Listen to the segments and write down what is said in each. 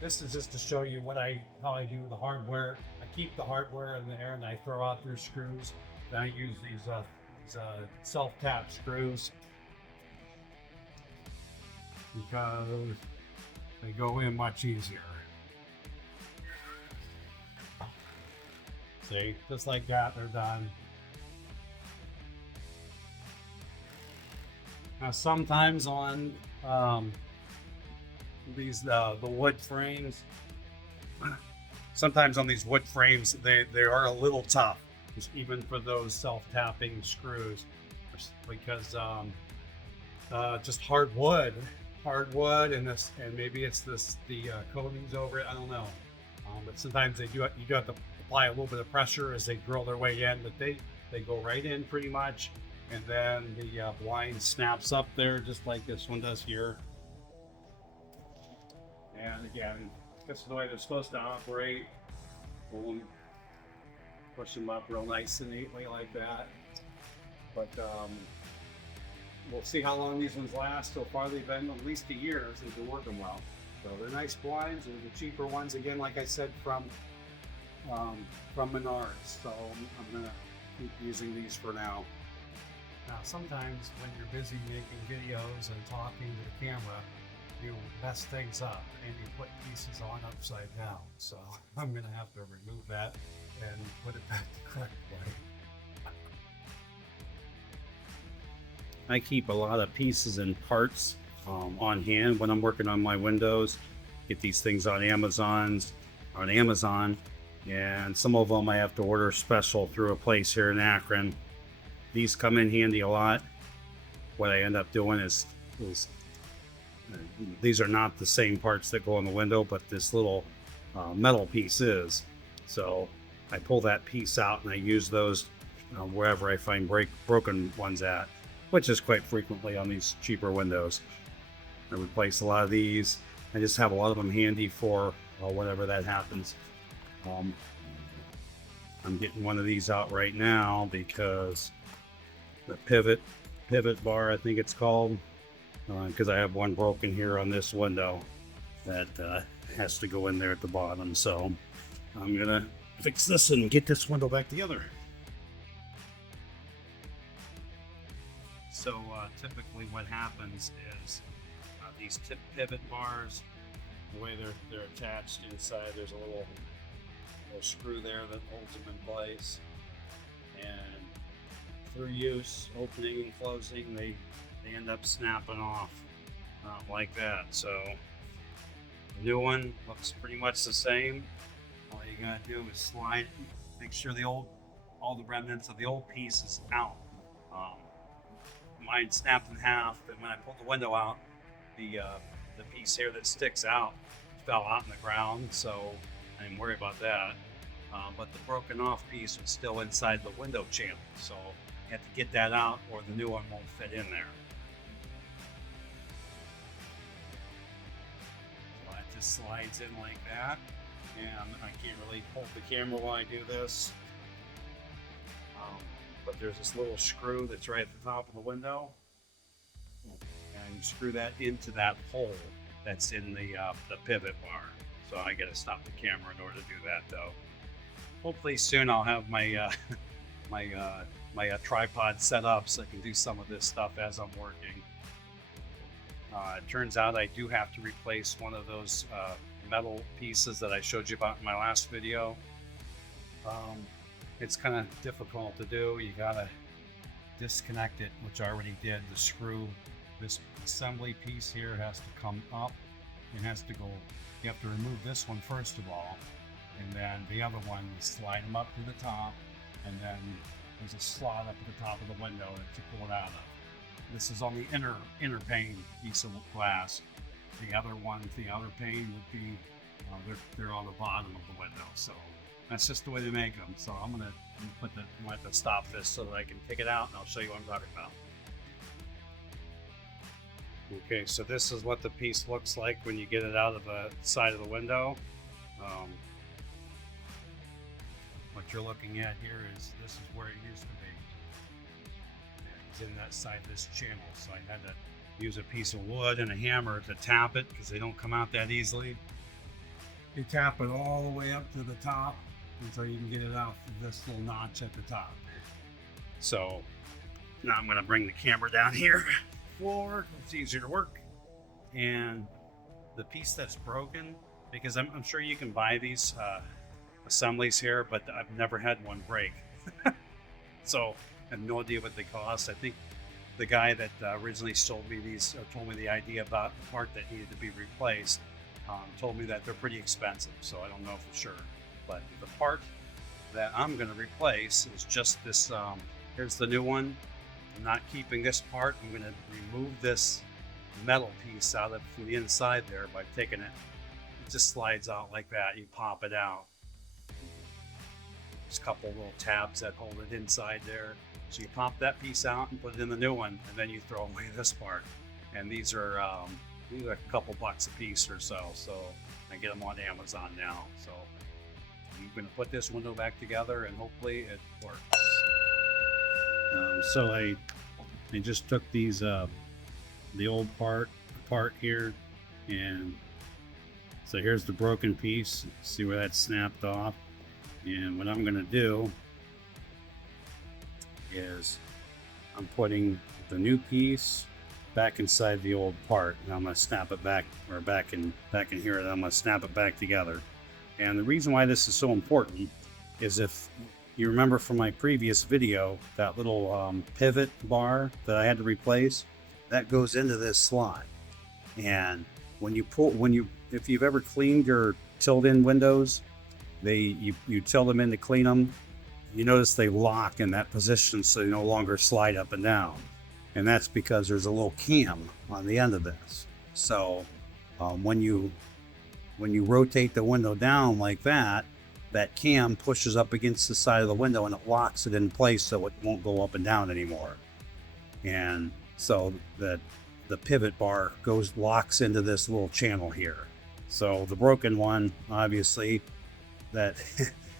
This is just to show you how I do the hardware. I keep the hardware in there and I throw out their screws. Then I use these self-tap screws because they go in much easier. See, just like that, they're done. Now, sometimes on the wood frames, sometimes on these wood frames, they are a little tough, even for those self-tapping screws, because just hard wood, and maybe it's the coatings over it. I don't know, but sometimes you do have to apply a little bit of pressure as they drill their way in, but they go right in pretty much, and then the blind snaps up there just like this one does here. And again, this is the way they're supposed to operate. We'll push them up real nice and neatly like that. But we'll see how long these ones last. So far, they've been at least a year since they're working well. So they're nice blinds, and the cheaper ones, again, like I said, from Menards. So I'm gonna keep using these for now. Now, sometimes when you're busy making videos and talking to the camera, you mess things up and you put pieces on upside down. So I'm gonna have to remove that and put it back the correct way. I keep a lot of pieces and parts on hand when I'm working on my windows. Get these things on Amazon, and some of them I have to order special through a place here in Akron. These come in handy a lot. What I end up doing is these are not the same parts that go on the window, but this little metal piece is. So I pull that piece out and I use those wherever I find broken ones at, which is quite frequently on these cheaper windows. I replace a lot of these. I just have a lot of them handy for whenever that happens. I'm getting one of these out right now because the pivot bar, I think it's called, because I have one broken here on this window that has to go in there at the bottom. So I'm gonna fix this and get this window back together. So typically what happens is these pivot bars, the way they're attached inside, there's a little screw there that holds them in place, and through use, opening and closing, they end up snapping off like that. So the new one looks pretty much the same. All you gotta do is slide, make sure all the remnants of the old piece is out. Mine snapped in half, and when I pulled the window out, the piece here that sticks out fell out in the ground, so I didn't worry about that. But the broken off piece was still inside the window channel, so you have to get that out or the new one won't fit in there. So it just slides in like that, and I can't really hold the camera while I do this. But there's this little screw that's right at the top of the window, and you screw that into that hole that's in the pivot bar. So I gotta stop the camera in order to do that, though. Hopefully soon I'll have my my tripod set up so I can do some of this stuff as I'm working. It turns out I do have to replace one of those metal pieces that I showed you about in my last video. It's kind of difficult to do. You gotta disconnect it, which I already did. The screw, this assembly piece here has to come up. It has to go, you have to remove this one first of all, and then the other one, you slide them up to the top, and then there's a slot up at the top of the window that you pull it out of. This is on the inner pane piece of glass. The other ones, the outer pane would be, they're on the bottom of the window. So that's just the way they make them. So I'm gonna have to stop this so that I can pick it out, and I'll show you what I'm talking about. Okay, so this is what the piece looks like when you get it out of the side of the window. What you're looking at here is, this is where it used to be. It's in that side of this channel, so I had to use a piece of wood and a hammer to tap it because they don't come out that easily. you tap it all the way up to the top until you can get it out through this little notch at the top. So now I'm going to bring the camera down here forward. It's easier to work. And the piece that's broken, because I'm sure you can buy these assemblies here, but I've never had one break. So I have no idea what they cost. I think the guy that originally sold me these, or told me the idea about the part that needed to be replaced, told me that they're pretty expensive. So I don't know for sure. But the part that I'm going to replace is just this. Here's the new one. I'm not keeping this part. I'm going to remove this metal piece out of from the inside there by taking it. It just slides out like that. You pop it out. There's a couple little tabs that hold it inside there. So you pop that piece out and put it in the new one, and then you throw away this part. And these are a couple bucks a piece or so. So I get them on Amazon now. So I'm going to put this window back together, and hopefully it works. So I just took these the old part apart here, and so here's the broken piece. See where that snapped off? And what I'm going to do is I'm putting the new piece back inside the old part, and I'm going to snap it back, or back in here, and I'm going to snap it back together. And the reason why this is so important is, if you remember from my previous video, that little pivot bar that I had to replace, that goes into this slot. And when you if you've ever cleaned your tilt-in windows, you tilt them in to clean them, you notice they lock in that position so they no longer slide up and down. And that's because there's a little cam on the end of this. So when you rotate the window down like that, that cam pushes up against the side of the window and it locks it in place so it won't go up and down anymore. And so that the pivot bar locks into this little channel here. So the broken one, obviously, that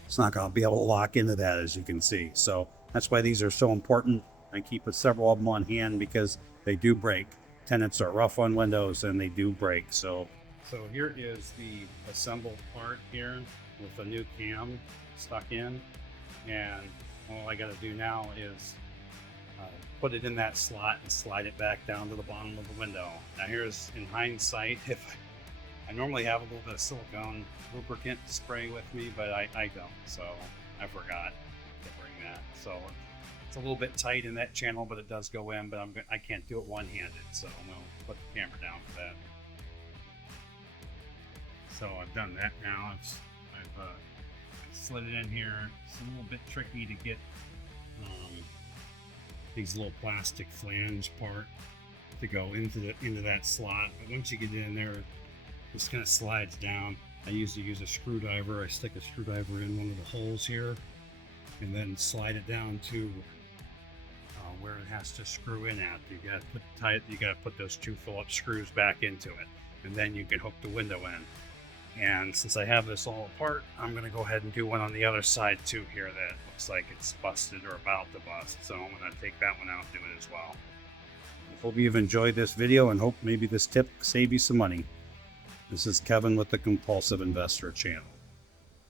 it's not going to be able to lock into that, as you can see. So that's why these are so important. I keep several of them on hand because they do break. Tenants are rough on windows and they do break. So here is the assembled part here with the new cam stuck in, and all I got to do now is put it in that slot and slide it back down to the bottom of the window. Now here's, in hindsight, if I normally have a little bit of silicone lubricant spray with me, but I don't, so I forgot to bring that. So it's a little bit tight in that channel, but it does go in, but I can't do it one-handed, so I'm going to put the camera down for that. So I've done that now. I've slid it in here. It's a little bit tricky to get these little plastic flange part to go into that slot, but once you get in there, it just kind of slides down. I usually use a screwdriver. I stick a screwdriver in one of the holes here, and then slide it down to where it has to screw in at. You got to put those two Phillips screws back into it, and then you can hook the window in. And since I have this all apart, I'm going to go ahead and do one on the other side too here that looks like it's busted or about to bust. So I'm going to take that one out and do it as well. Hope you've enjoyed this video, and hope maybe this tip save you some money. This is Kevin with the Compulsive Investor channel.